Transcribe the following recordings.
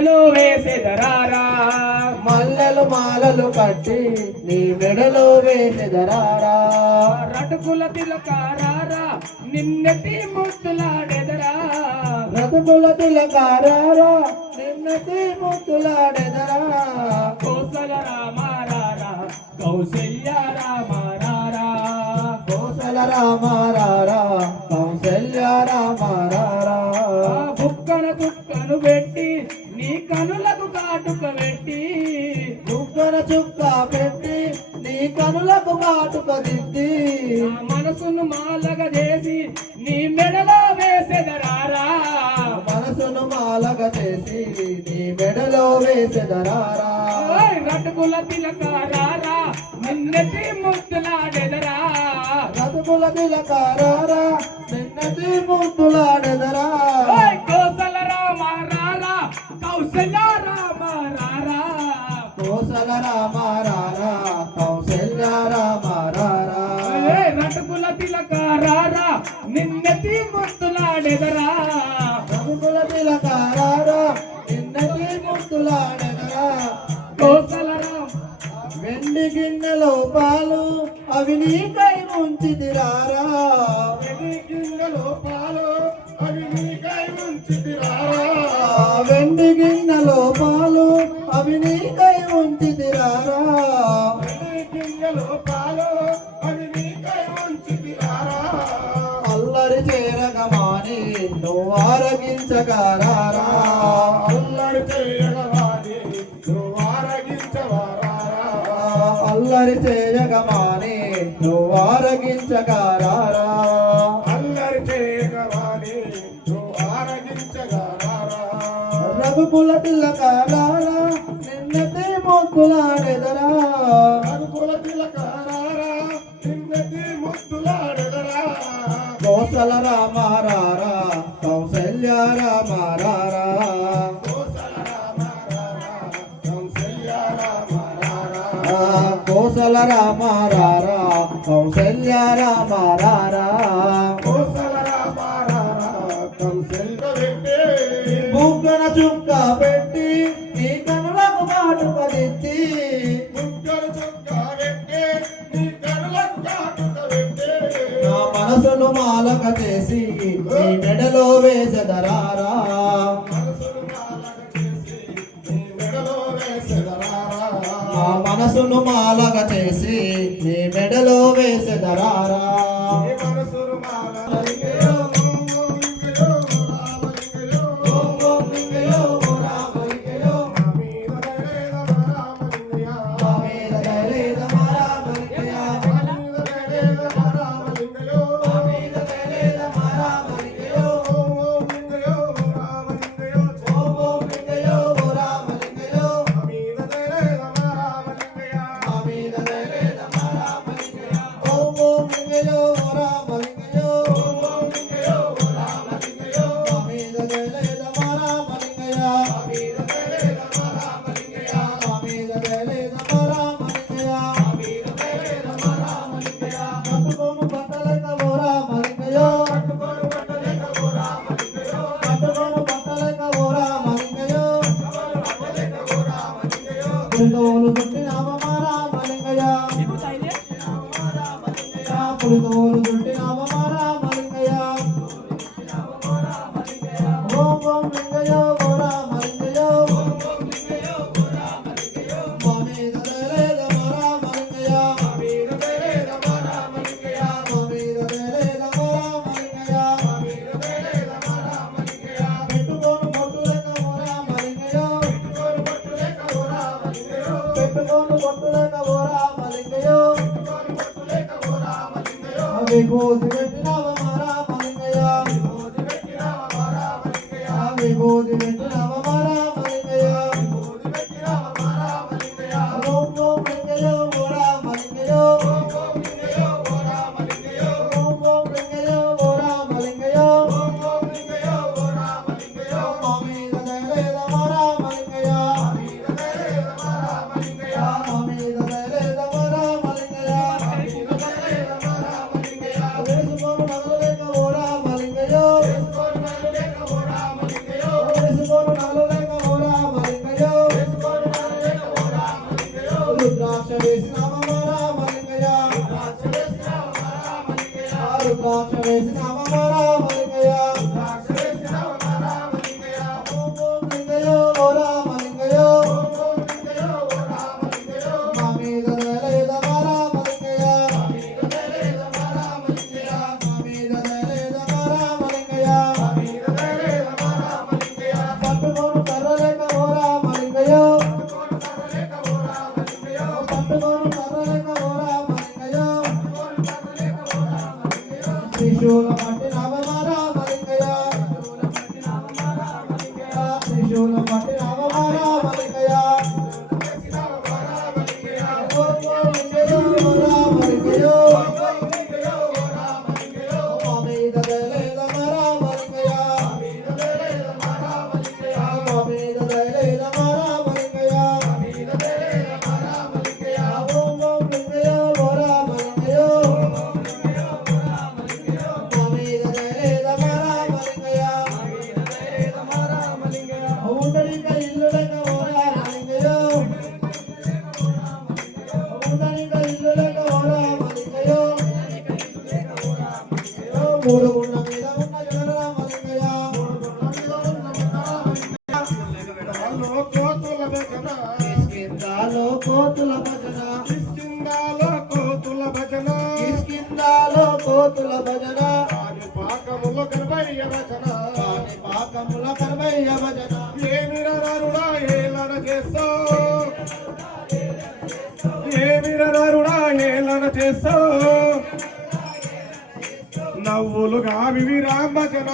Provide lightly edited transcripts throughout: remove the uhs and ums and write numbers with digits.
వేసెదరారా మల్లెలు మాలలు కట్టి నీ మెడలో వేసెదరారా రటుకుల తిలకారారా నిన్నటి ముద్దులాడెదరా రటుకుల తిలకారారా నిన్నటి ముద్దులాడెదరా కోసల రామారారా కౌశల్య రామారారా కోసల రామారారా కౌశల్య రామారారా బుక్కన చుక్కను పెట్టి నీ కనులకు కాటుక పెట్టి బుక్కన చుక్క పెట్టి నీ కనులకు కాటుక దిద్ది మనసును మాలగ చేసి నీ మెడలో వేసెదరారా మనసును మాలగ చేసి నీ మెడలో వేసెదరారా రటుకుల తిలకారారా నిన్నటి ముద్దులాడెదరా రటుకుల తిలకారారా నిన్నటి ముద్దులాడెదరా కోసల రామారారా కౌశల్య రామారారా కోసల రామారారా కౌశల్య రామారారా రటుకుల తిలకారారా నిన్నటి ముద్దులాడెదరా రటుకుల తిలకారారా నిన్నటి ముద్దులాడెదరా కోసల రామ వెండి గిన్నెలో పాలు అవి నీకై ముంచిదిరారా వెండి గిన్నెలో పాలు అవి నీకై ముంచిదిరారా వెండి గిన్నెలో పాలు అవి నీకై ముంచిదిరారా వెండి గిన్నెలో పాలు అవి నీకై ముంచిదిరారా అల్లరి చేరగమాని నువ్వు ఆరగించగారారా అల్లరి చేయగవాని నువ్వు ఆరగించవారా అల్లరి చేయగమాని నువ్వు ఆరగించగారారా అల్లరి చేయగవాని నువ్వు ఆరగించగారా రఘుకుల తిలకారారా నిన్నటి మొక్కులాడెదరా రఘుకుల తిలకారారా నిన్నటి ముద్దులాడెదరా కోసల రామారారా కౌశల్య రామారారా కోసల రామారారా కౌశల్య రామారారా కోసల రామారారా కౌశల్య రామారారా కోసల రామారారా కౌశల్య వెంటే బుగ్గన చుక్క పెట్టి నీ కనులకు కాటుక దిద్ది ముగ్గర చొక్క వెంటే నీ కనులకు కాటుక వెంటే నా మనసును మాలక చేసి నీ మెడలో వేసెదరారా మనసును మాలగ చేసి నీ మెడలో వేసెదరారా నా మనసును మాలక చేసి నీ మెడలో వేసెదరారా నీ మనసును మాలగ ఓం ఓం లింగయో రామలింగయో మా మీద దయలేద మా రామలింగయ్య మా మీద దయలేద మా రామలింగయో ఓం ఓం లింగయో రామలింగయో మా మీద దయలేద మా రామలింగయ్య ఓం ఓం లింగయో రామలింగయో మా మీద దయలేద మా రామలింగయ్య మా మీద దయలేద మా రామలింగయ్య కట్టుకోను బట్టలక ఓ రామలింగయో కట్టుకోను బట్టలక ఓ రామలింగయో పులితోలు చుట్టినామ మా రామలింగయ్య పులితోలు చుట్టినామ మా రామలింగయ్య ఓం ఓం లింగయో ఓ రామలింగయో మా మీద దయలేద మా రామలింగయ్య మా మీద దయలేద మా రామలింగయ్య పెట్టుకోను బొట్టులక ఓ రామలింగయో పెట్టుకోను బొట్టులక ఓ రామలింగయో విభూతి పెట్టినావ మా రామలింగయ్య విభూతి పెట్టినావ మా రామలింగయ్య ఓం ఓం లింగయో ఓ రామలింగయో ఓం ఓం లింగయో ఓ రామలింగయో మా మీద దయలేద మా రామలింగయ్య మా మీద దయలేద మా రామలింగయ్య వేసుకో ఉండనిక ఇల్లు లేక ఓరా మలింగయ్యో ఉండనిక ఇల్లు లేక ఓరా మలింగయ్యో మూడు గుండ మీద ఉన్న జనరా మలింగయ్య కోతుల భజన కిష్కిందాలో కోతుల భజన కిష్కిందాలో కోతుల భజన కిష్కిందాలో కోతుల భజన పాకముల కర్మయ్య భజన పాకముల కర్మయ్య భజన ఏమిరా నరుడా ఏలన చేస్తావు ఏమిరా నరుడా ఏలన చేస్తావు నవ్వులుగా వివిరాం భజన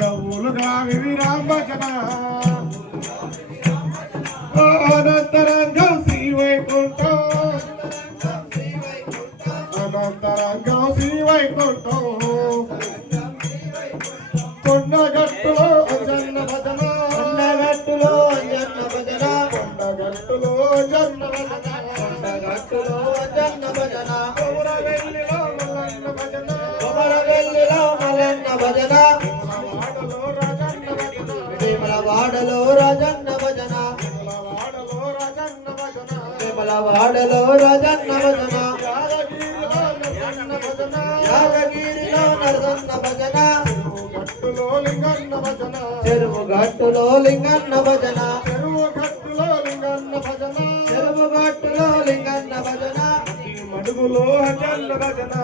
నవ్వులుగా వివిరాం భజన అనంతరంగం శ్రీవైకుంఠం అనంతరంగం శ్రీవైకుంఠం కొండగట్టులో అంజన్న భజన కొండగట్టులో అంజన్న భజన కొండగట్టులో అంజన్న భజన కొండగట్టులో అంజన్న భజన కొమరవెల్లిలో మల్లన్న భజన కొమరవెల్లిలో మల్లన్న భజన వాడలో రాజన్న భజన వేములవాడలో రాజన్న భజన వాడలో రాజన్న భజన వేములవాడలో రాజన్న భజన యాదగిరిలో నరసన్న భజన యాదగిరిలో నరసన్న భజన చెరువు గట్టులో లింగన్న భజన చెరువు గట్టులో లింగన్న భజన చెరువు గట్టులో లింగన్న భజన మడుగులో అంజన్న భజన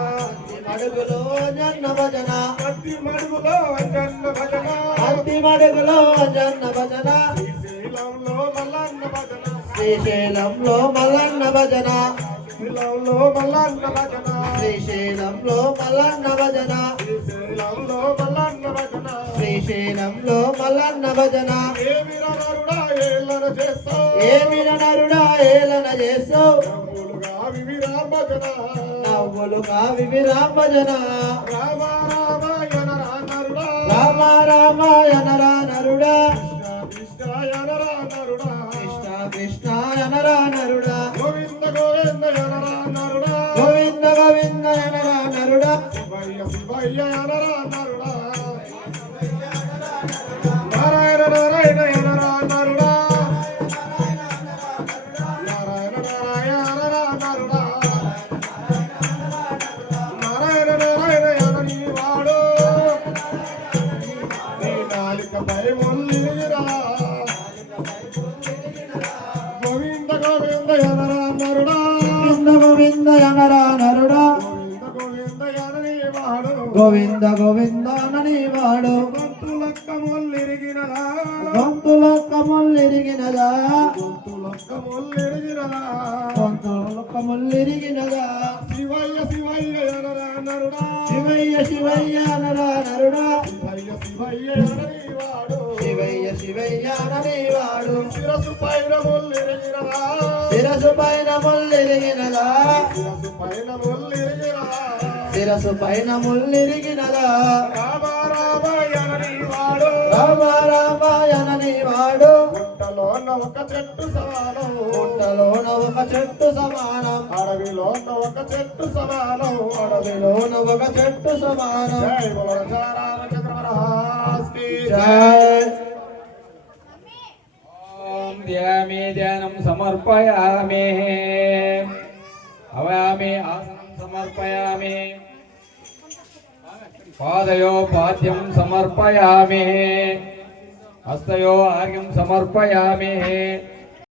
మడుగులో జన్న భజన అతి మడుగులో అంజన్న భజన అతి మడుగులో జన్న భజన శ్రీశైలంలో మల్లన్న భజన శ్రీశైలంలో మల్లన్న భజన శ్రీశైలంలో మల్లన్న భజన శ్రీశైలంలో మల్లన్న భజన శ్రీశైలంలో మల్లన్న భజన శ్రీశైలంలో మల్లన్న భజన ఏమిరా నరుడా ఏలన చేస్తావు ఏమిర నరుడా ఏలన చేస్తావు నవ్వులుగా వివిరా భజన నవ్వులుగా వివిరాం భజన రామ రామాయణ నరుడా రామ రామాయణరా నరుడా కృష్ణ నరుడా కృష్ణ కృష్ణాయనరా నరుడా గోవింద గోవింద నరుడా గోవింద గోవిందయనరా నరుడా శివయ్య శివయ్య నరుడా నారాయణ నారాయణ నరుడా నారాయణ నారాయణ నరుడా నారాయణ నారాయణ నీ వాడు నీ నాలికపై ముల్లిరా గోవింద గోవింద నరుడా గోవింద గోవిందయనరా నరుడా గోవింద గోవింద నీ వాడు గోవింద గోవిందనని వాడు గొంతులక్క ముల్లిరిగినదా గొంతుల కముల్లిరిగినదా గొంతులక్క ముల్లిరిగినదా గొంతుల కముల్లిరిగినదా శివయ్య శివయ్య నరుడా శివయ్య శివయ్య అనరా నరుడా శివయ్య శివయ్య నీ వాడు శివయ్య శివయ్య అనని వాడు శిరసు పైన ముల్లిరిగినదా శిరసు పైన ముల్లిరిగినదా శిరసు పైన ముల్లిరిగినదా శిరసు పైన ముల్లిరిగినదా రామ రామాయణ నీ వాడు రామ రామాయణని వాడు గుట్టలోన ఒక చెట్టు సమానం పుట్టలోన ఒక చెట్టు సమానం అడవిలోన ఒక చెట్టు సమానం అడవిలోన ఒక చెట్టు సమానం జై బోల రామచంద్ర మహారాజ్ కి జై ఓం ధ్యామి ధ్యానం సమర్పయామి హవామి ఆసనం సమర్పయామి పాదయో పాద్యం సమర్పయామి హస్తయో ఆర్ఘ్యం సమర్పయామి